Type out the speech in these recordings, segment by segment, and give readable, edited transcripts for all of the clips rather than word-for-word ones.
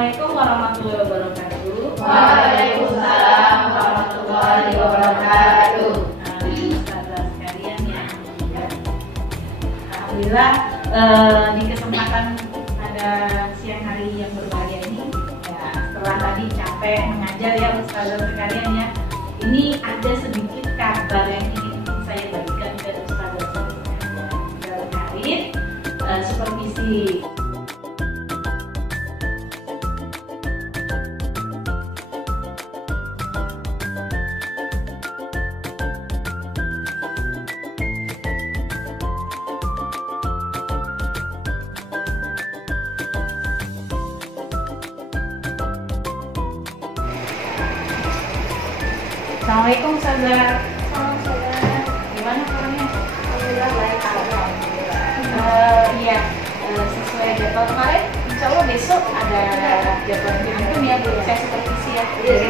Assalamualaikum warahmatullahi wabarakatuh. Waalaikumsalam warahmatullahi wabarakatuh. Ustazah sekalian ya. Alhamdulillah di kesempatan pada siang hari yang berbahagia ini, ya, setelah tadi capek mengajar ya ustazah sekalian ya, ini ada sedikit kabar yang ingin saya bagikan ke ustazah sekalian terkait supervisi. Assalamualaikum Ustazah. Gimana kabarnya? Alhamdulillah baik. Alhamdulillah. Iya, sesuai jadwal kemarin, insya Allah besok ada jadwal antum ya, saya supervisi ya.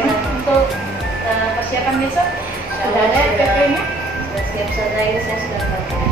Untuk persiapan besok, sudah ada PP-nya? Sudah siap saja, ini saya sudah melakukan.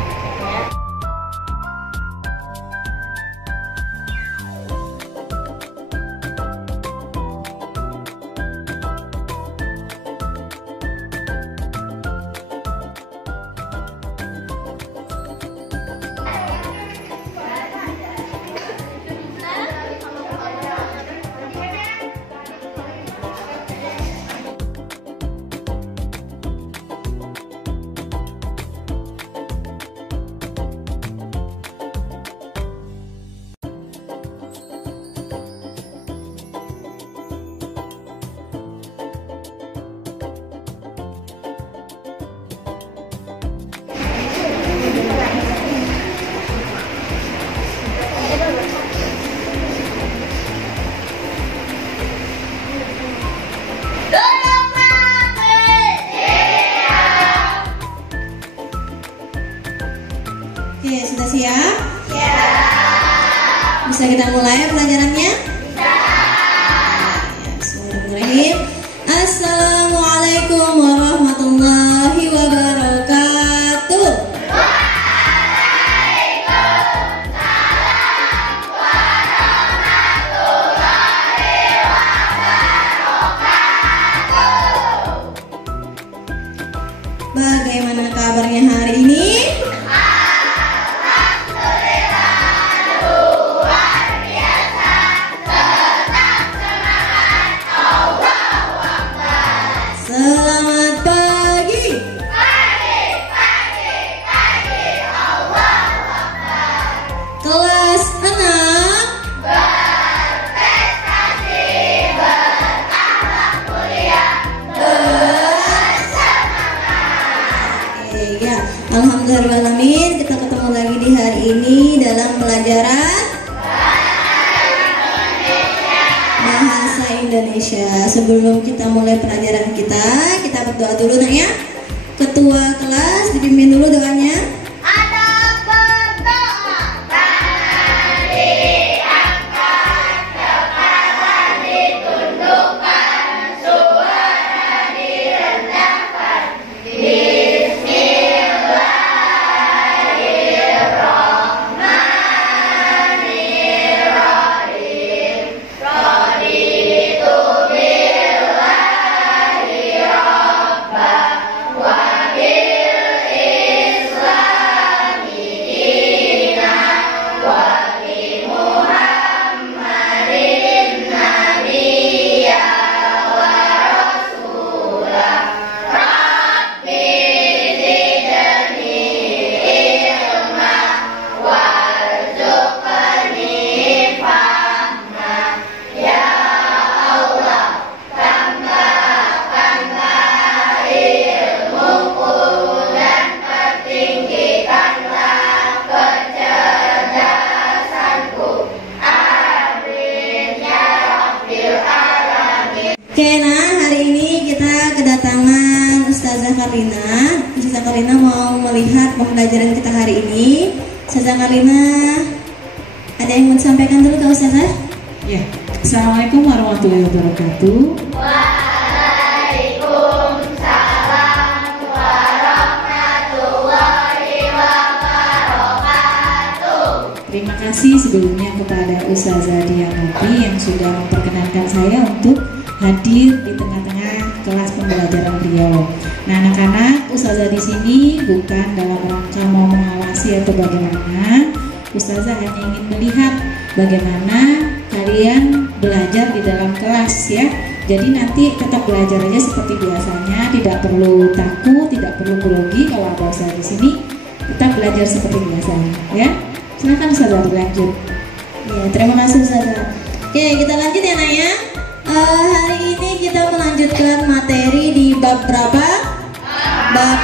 Oke, sudah siap? Bisa kita mulai pelajarannya? Bisa. Ya, bismillahirrahmanirrahim. Assalamualaikum warahmatullahi wabarakatuh. Bagaimana kabarnya hari ini? Selamat pagi. Kelas 6 berprestasi, berakhlak mulia, bersemangat. Oke ya, alhamdulillahirrahmanirrahim, kita ketemu lagi di hari ini dalam pelajaran Bahasa Indonesia. Sebelum kita mulai pelajaran kita berdoa dulu nak ya. Ketua kelas dipimpin dulu doanya. Ada berdoa. Tangan diangkat, kepala ditundukkan, suara direndahkan. Bismillahirrahmanirrahim. Raditu billahi rabbah wa bil islami dinan wa bi Muhammadin nabiyya wa rasulah. Rabbi zidni ilma warzuqni fahma. Ya Allah, tambahkanlah ilmuku dan pertinggikanlah kecerdasanku. Amin ya Rabbil alamin. Oke, nah hari ini kita kedatangan Ustazah Karlina. Ustazah Karlina mau melihat pembelajaran kita hari ini. Ustazah Karlina, ada yang mau disampaikan dulu ke Ustazah? Ya, Assalamualaikum warahmatullahi wabarakatuh. Waalaikumsalam warahmatullahi wabarakatuh. Terima kasih kasih sebelumnya kepada Ustazah Dianopi yang sudah memperkenankan saya untuk hadir di tengah-tengah kelas pembelajaran beliau. Nah, anak-anak, Ustazah di sini bukan dalam rangka mau mengawasi atau bagaimana. Ustazah hanya ingin melihat bagaimana kalian belajar di dalam kelas ya. Jadi nanti tetap belajar aja seperti biasanya, tidak perlu takut, tidak perlu grogi kalau ada Ustazah di sini. Tetap belajar seperti biasanya ya. Silakan Ustazah berlanjut. Ya, terima kasih Ustazah. Oke, kita lanjut ya Nak ya. Hari ini kita melanjutkan materi di bab berapa? Bab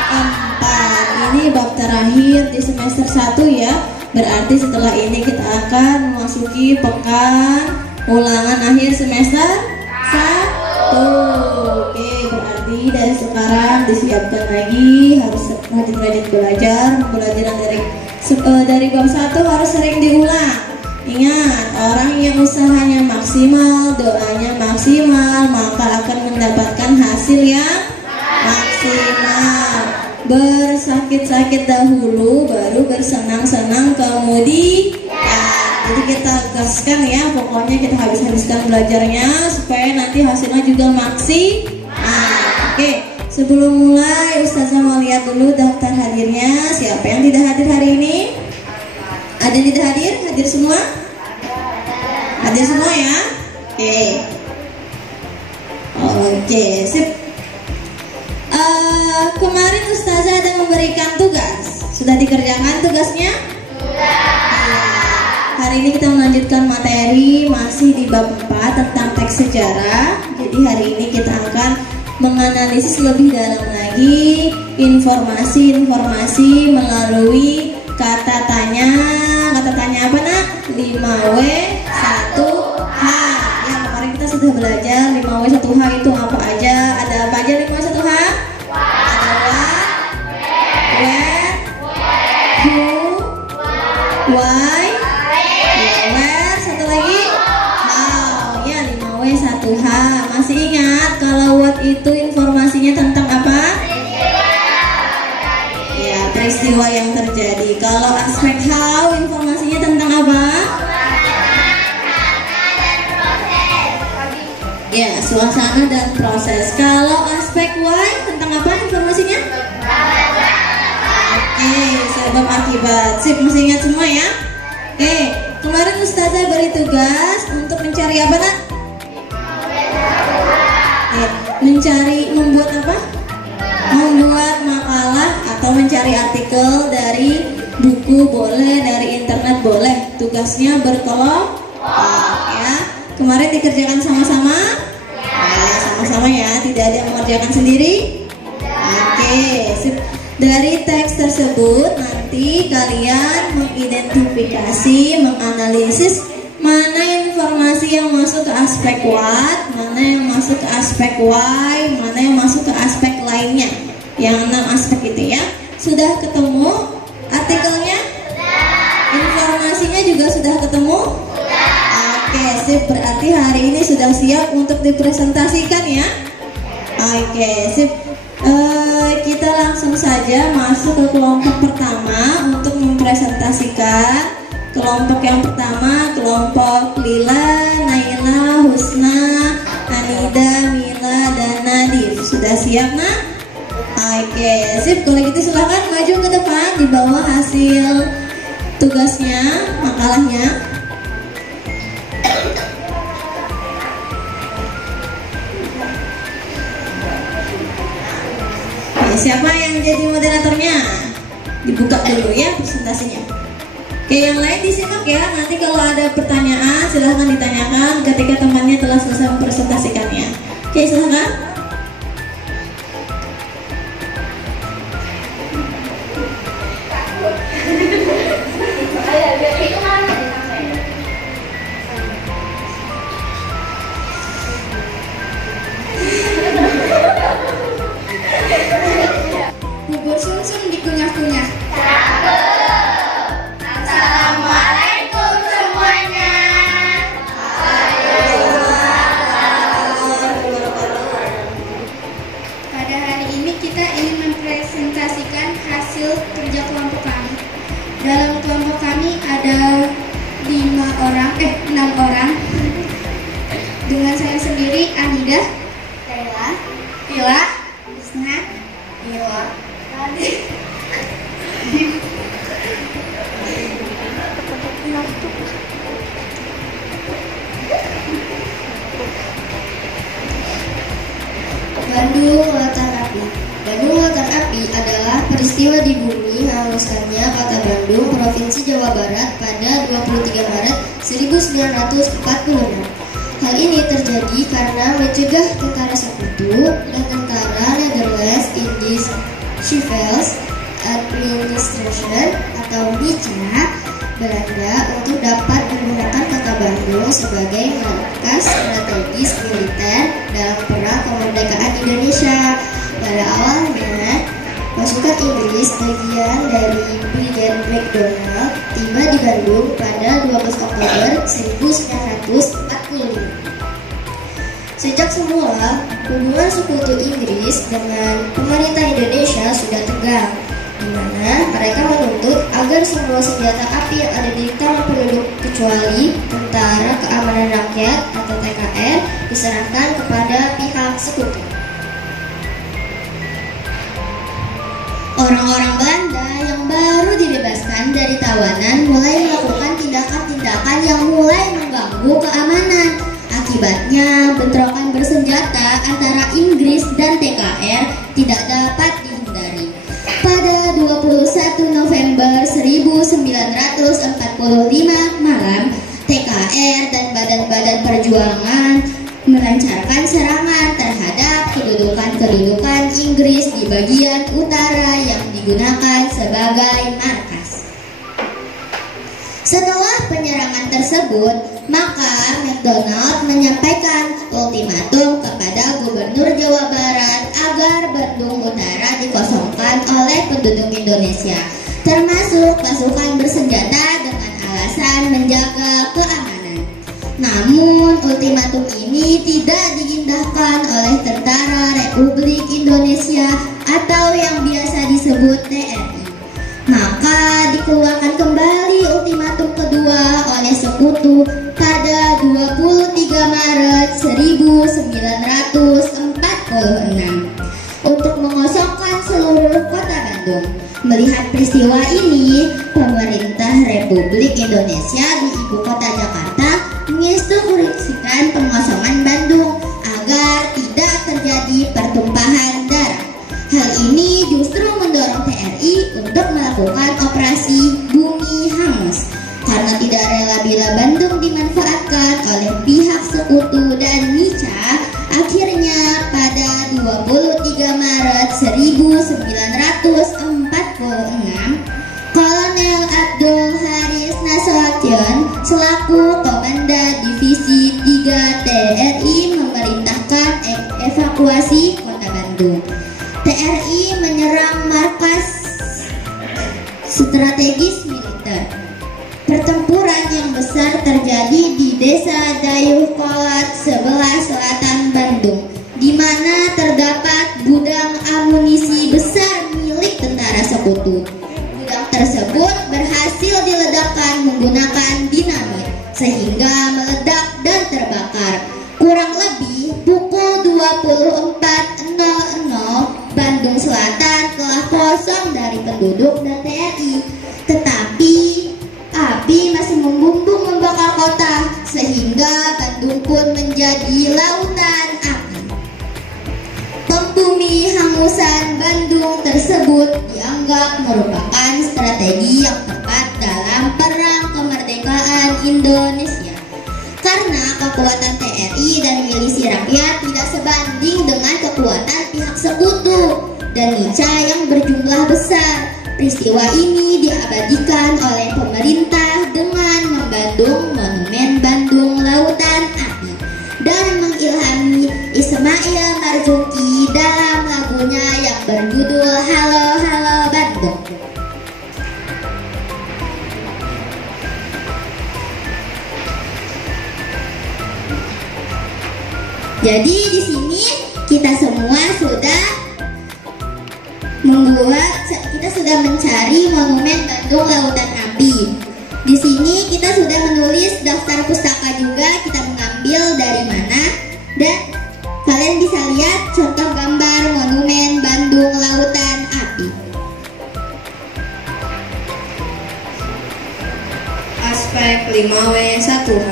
4. Ini bab terakhir di semester 1 ya. Berarti setelah ini kita akan memasuki pekan ulangan akhir semester 1. Oke, berarti dari sekarang disiapkan lagi, harus rajin-rajin belajar. Pembelajaran dari bab 1 harus sering diulang. Ingat, orang yang usahanya maksimal, doanya maksimal, maka akan mendapatkan hasil yang maksimal. Bersakit-sakit dahulu, baru bersenang-senang kemudian. Jadi kita gaskan ya, pokoknya kita habis-habiskan belajarnya supaya nanti hasilnya juga maksimal. Oke, sebelum mulai Ustazah mau lihat dulu daftar hadirnya. Siapa yang tidak hadir hari ini? Ada yang tidak hadir? Hadir semua? Hadir semua ya? Oke, sip. Kemarin Ustazah ada memberikan tugas. Sudah dikerjakan tugasnya? Hari ini kita melanjutkan materi masih di bab 4 tentang teks sejarah. Jadi hari ini kita akan menganalisis lebih dalam lagi informasi-informasi melalui kata tanya. Kata tanya apa Nak? 5W1H. Ya, kemarin kita sudah belajar 5W1H itu apa aja. Ada apa aja 5W1H? Ada what, where, who, why, where, satu lagi how. Ya, 5W1H. Masih ingat kalau what itu informasinya tentang apa? Ya, peristiwa yang terjadi. Kalau aspek how informasinya tentang apa? Ya, suasana dan proses. Kalau aspek why tentang apa informasinya? Oke, sebab akibat. Sip, masih ingat semua ya? Oke, kemarin Ustazah beri tugas untuk mencari apa Nak? Membuat apa? Membuat makalah atau mencari artikel dari buku boleh, dari internet boleh. Tugasnya berkelompok ya. Kemarin dikerjakan sama-sama? Sama-sama ya, tidak ada yang mengerjakan sendiri? Oke, sip. Dari teks tersebut nanti kalian mengidentifikasi, menganalisis mana informasi yang masuk ke aspek what, mana yang masuk ke aspek why, mana yang masuk ke aspek lainnya. Yang 6 aspek itu ya. Sudah ketemu artikelnya? Informasinya juga sudah ketemu? Oke, sip. Berarti hari ini sudah siap untuk dipresentasikan ya. Oke, sip. Kita langsung saja masuk ke kelompok pertama untuk mempresentasikan. Kelompok yang pertama, kelompok Lila, Naila, Husna, Anida, Mila, dan Nadif. Sudah siap Nak? Oke, sip. Kalau gitu silahkan maju ke depan, dibawa hasil tugasnya, makalahnya. Siapa yang jadi moderatornya? Dibuka dulu ya presentasinya. Oke, yang lain disimak ya. Nanti kalau ada pertanyaan silahkan ditanyakan ketika temannya telah selesai mempresentasikannya. Oke, silahkan. Bubur sumsum dikunyah-kunyah. Assalamualaikum semuanya. Dengan saya sendiri, Anidah, Tela, Tila, Isna, Ila, Tadi. Bandung Lautan Api. Bandung Lautan Api adalah peristiwa di bumi menghanguskannya kota Bandung, Provinsi Jawa Barat pada 23 Maret 1946. Hal ini terjadi karena mencegah tentara sekutu dan tentara Netherlands Indies Civils Administration atau NICA Belanda untuk dapat menggunakan kota Bandung sebagai markas strategis militer dalam perang kemerdekaan Indonesia. Pada awalnya, pasukan Inggris bagian dari Brigade MacDonald tiba di Bandung pada 12 Oktober 1945. Sejak semula, hubungan sekutu Inggris dengan pemerintah Indonesia sudah tegang, di mana mereka menuntut agar semua senjata api yang ada di tangan penduduk kecuali Tentara Keamanan Rakyat atau TKR diserahkan kepada pihak sekutu. Orang-orang Belanda yang baru dibebaskan dari tawanan mulai melakukan tindakan-tindakan yang mulai mengganggu keamanan. Akibatnya, bentrokan bersenjata antara Inggris dan TKR tidak dapat dihindari. Pada 21 November 1945 malam, TKR dan badan-badan perjuangan melancarkan serangan terhadap kedudukan-kedudukan Inggris di bagian utara yang digunakan sebagai markas. Setelah penyerangan tersebut, maka MacDonald menyampaikan ultimatum kepada Gubernur Jawa Barat agar Bandung Utara dikosongkan oleh penduduk Indonesia, termasuk pasukan bersenjata dengan alasan menjaga keamanan. Namun, ultimatum ini tidak diindahkan oleh Tentara Republik Indonesia atau yang biasa disebut TRI. Maka dikeluarkan kembali ultimatum kedua oleh sekutu pada 23 Maret 1946 untuk mengosongkan seluruh kota Bandung. Melihat peristiwa ini, pemerintah Republik Indonesia di ibu kota Jakarta menginstruksikan pengosongan Bandung agar tidak terjadi pertumpahan darah. Hal ini justru mendorong TRI untuk melakukan operasi Bumi Hangus karena tidak rela bila Bandung dimanfaatkan oleh pihak sekutu dan NICA. Akhirnya pada 23 Maret 1946, Kolonel Abdul Haris Nasution selaku Komandan Divisi 3 TRI memerintahkan evakuasi kota Bandung. TRI menyerang markas strategis militer. Pertempuran yang besar terjadi di Desa Dayuhkolot sebelah selatan Bandung, di mana terdapat gudang amunisi besar milik tentara sekutu. Gudang tersebut berhasil diledakkan menggunakan dinamit, sehingga meledak dan terbakar. Kurang lebih pukul 24.00, Bandung Selatan telah kosong dari penduduk dan TRI. Tetapi api masih membumbung membakar kota, sehingga Bandung pun menjadi lautan api. Pembumi hangusan Bandung tersebut dianggap merupakan strategi yang tepat dalam perang kemerdekaan Indonesia. Karena kekuatan TRI dan milisi rakyat tidak sebanding dengan kekuatan pihak sekutu dan NICA yang berjumlah besar. Peristiwa ini diabadikan oleh pemerintah dengan membandung Monumen Bandung Lautan Api dan mengilhami Ismail Marzuki dalam lagunya yang berjudul Halo Halo Bandung. Jadi di sini kita semua sudah mencari Monumen Bandung Lautan Api. Di sini kita sudah menulis daftar pustaka juga, kita mengambil dari mana Dan kalian bisa lihat contoh gambar monumen Bandung Lautan Api. Aspek 5W1H.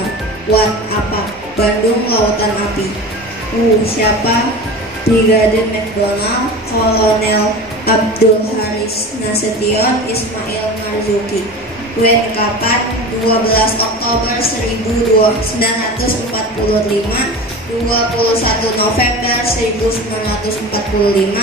What apa? Bandung Lautan Api. Siapa? Brigadir McDonald, Kolonel Abdul Haris Nasution, Ismail Marzuki. When kapan? 12 Oktober 1945, 21 November 1945,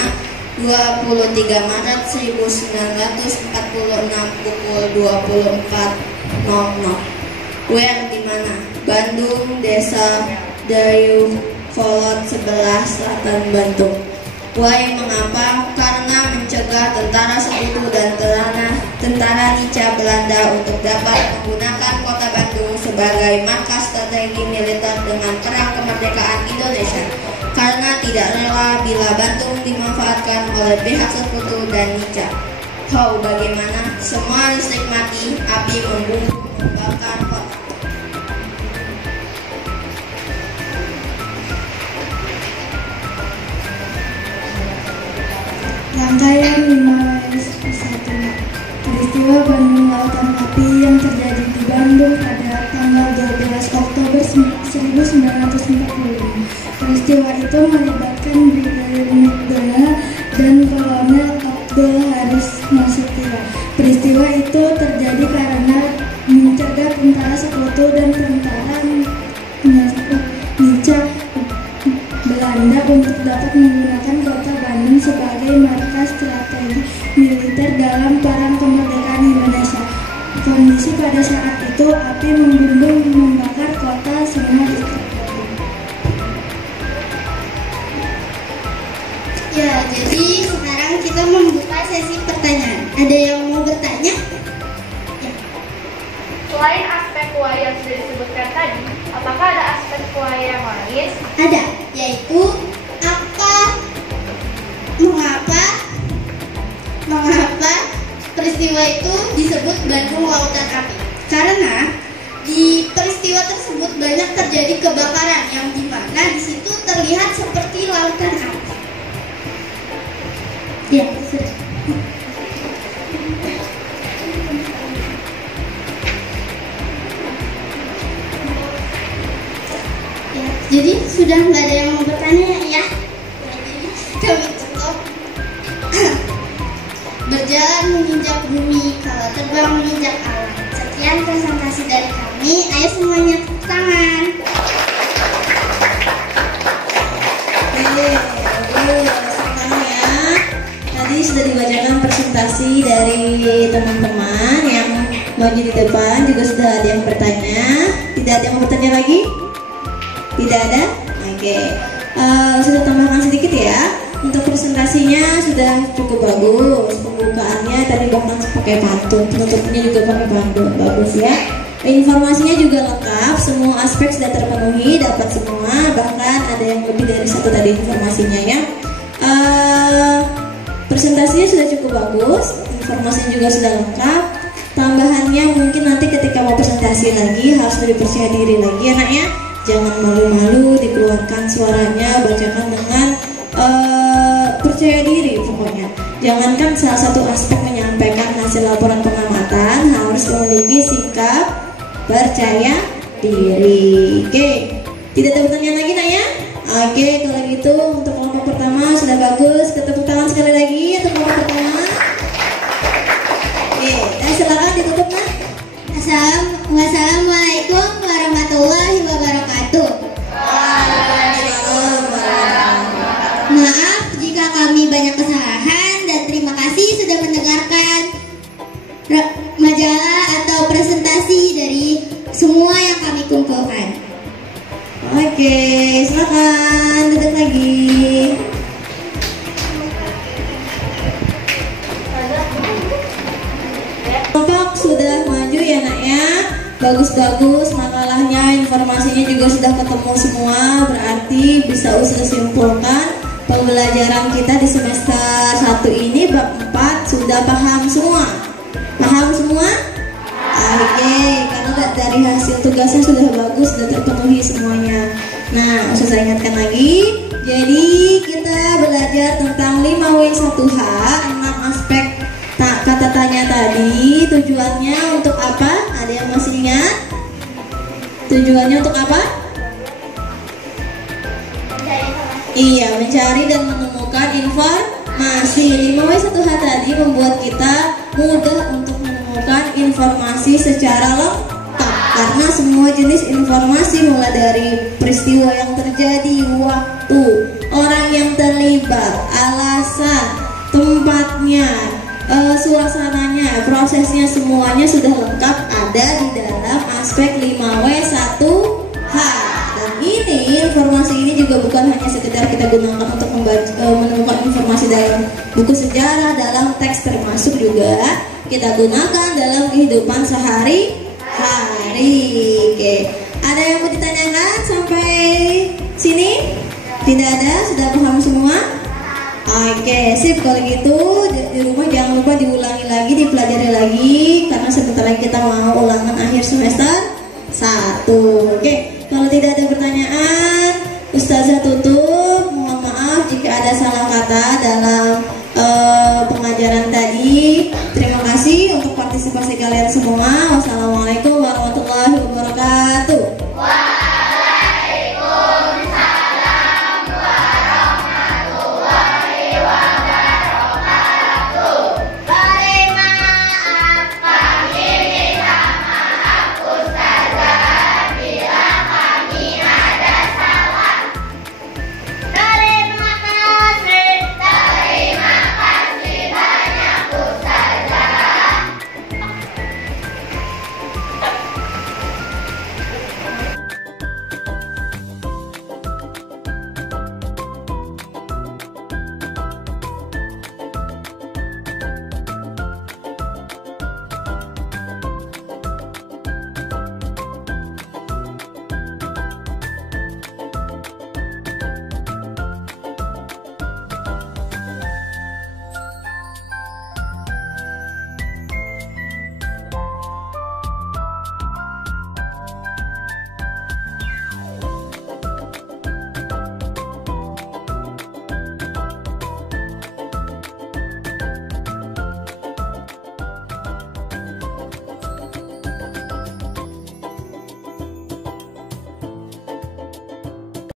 23 Maret 1946 pukul 24.00. Where di mana? Bandung, Desa Dayeuhkolot sebelah selatan Bandung. Why mengapa? Karena mencegah tentara sekutu dan tentara Nica Belanda untuk dapat menggunakan kota Bandung sebagai markas strategi militer dengan perang kemerdekaan Indonesia. Karena tidak rela bila Bandung dimanfaatkan oleh pihak sekutu dan Nica. How bagaimana? Semua listrik mati, api membumbung membakar kota. Rangkaian 5W1. Peristiwa Bandung Lautan Api yang terjadi di Bandung pada tanggal 12 Oktober 1945. Peristiwa itu melibatkan Brigadir McDonald dan Kolonel Abdul Haris Nasution. Peristiwa itu terjadi karena mencegah tentara sekutu dan tentara Nica Belanda untuk dapat menggunakan kota Bandung sebagai markas strategi militer dalam perang kemerdekaan Indonesia. Kondisi pada saat itu api membumbung membakar kota semua listrik. Ya, jadi sekarang kita membuka sesi pertanyaan. Ada yang mau bertanya? Ya. Selain aspek kuah yang sudah disebutkan tadi, apakah ada aspek kuah yang lain? Ada, yaitu mengapa peristiwa itu disebut Bandung Lautan Api? Karena di peristiwa tersebut banyak terjadi kebakaran yang dimana di situ terlihat seperti lautan api. Ya, sudah. Ya, jadi sudah nggak ada yang mau bertanya ya? Kami cukup berjalan menginjak bumi, kalau terbang menginjak alam. Sekian presentasi dari kami. Ayo semuanya tepuk tangan. Tadi sudah dibacakan presentasi dari teman-teman yang maju di depan, juga sudah ada yang bertanya. Tidak ada yang mau bertanya lagi? Tidak ada? Oke. Sudah tambahkan sedikit ya. Untuk presentasinya sudah cukup bagus. Pembukaannya tadi bahkan pakai pantun, penutupnya juga pakai pantun, bagus ya. Informasinya juga lengkap, semua aspek sudah terpenuhi, dapat semua, bahkan ada yang lebih dari satu tadi informasinya ya. Presentasinya sudah cukup bagus, informasinya juga sudah lengkap. Tambahannya mungkin nanti ketika mau presentasi lagi harus lebih percaya diri lagi anaknya. Jangan malu-malu, dikeluarkan suaranya, bacakan dengan percaya diri pokoknya. Jangankan salah satu aspek menyampaikan hasil laporan pengamatan, harus memiliki sikap percaya diri. Oke, tidak ada pertanyaan lagi nak ya? Oke, kalau gitu untuk kelompok pertama sudah bagus. Tepuk tangan sekali lagi untuk kelompok pertama. Oke, silakan ditutup nak. Wassalamualaikum warahmatullahi wabarakatuh. Maaf jika kami banyak kesalahan dan terima kasih sudah mendengarkan majalah atau presentasi dari semua yang kami kumpulkan. Oke, silakan duduk lagi. Kelompok sudah maju ya nak ya. Bagus-bagus makalahnya, informasinya juga sudah ketemu semua. Berarti bisa usul simpulkan pembelajaran kita di semester 1 ini bab 4 sudah paham semua. Paham semua? Oke, karena dari hasil tugasnya sudah bagus, sudah terpenuhi semuanya. Nah, saya ingatkan lagi. Jadi kita belajar tentang 5W1H, 6 aspek kata tanya tadi. Tujuannya untuk apa? Ada yang masih ingat? Tujuannya untuk apa? Iya, mencari dan menemukan informasi. 5W1H tadi membuat kita mudah untuk menemukan informasi secara lengkap. Karena semua jenis informasi mulai dari peristiwa yang terjadi, waktu, orang yang terlibat, alasan, tempatnya, suasananya, prosesnya, semuanya sudah lengkap ada di dalam aspek 5W1H. Dan ini informasi ini juga bukan hanya sekedar kita gunakan untuk menemukan informasi dalam buku sejarah, dalam teks, termasuk juga kita gunakan dalam kehidupan sehari-hari. Oke, ada yang mau ditanyakan sampai sini? Tidak ada? Sudah paham semua? Oke, sip. Kalau gitu di rumah jangan lupa diulangi lagi, dipelajari lagi, karena sebentar lagi kita mau ulangan akhir semester 1. Oke, kalau tidak ada pertanyaan,